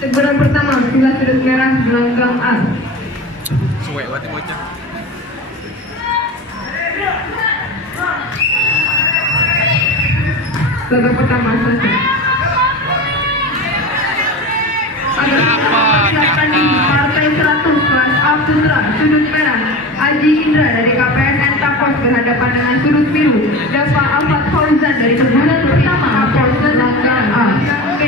Teguran pertama, sila sudut merah gelanggang A. Suwe buat bocah. Babak pertama selesai. Silakan di partai 100 kelas A Putra sudut merah Aji Indra dari KPSN Tapos berhadapan dengan sudut biru Dava Afat Fauzan dari teguran pertama Tapos gelanggang A. B.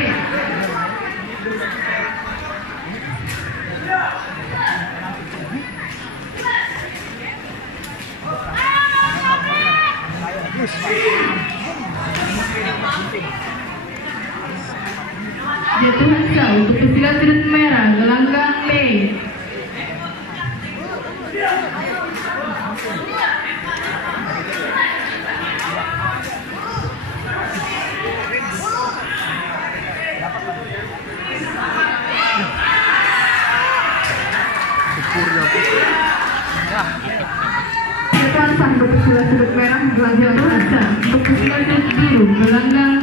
Jatuhan sah untuk pesilat sudut merah gelanggang B. Jatuhan sah untuk pesilat sudut merah gelanggang A. Untuk pesilat sudut biru gelanggang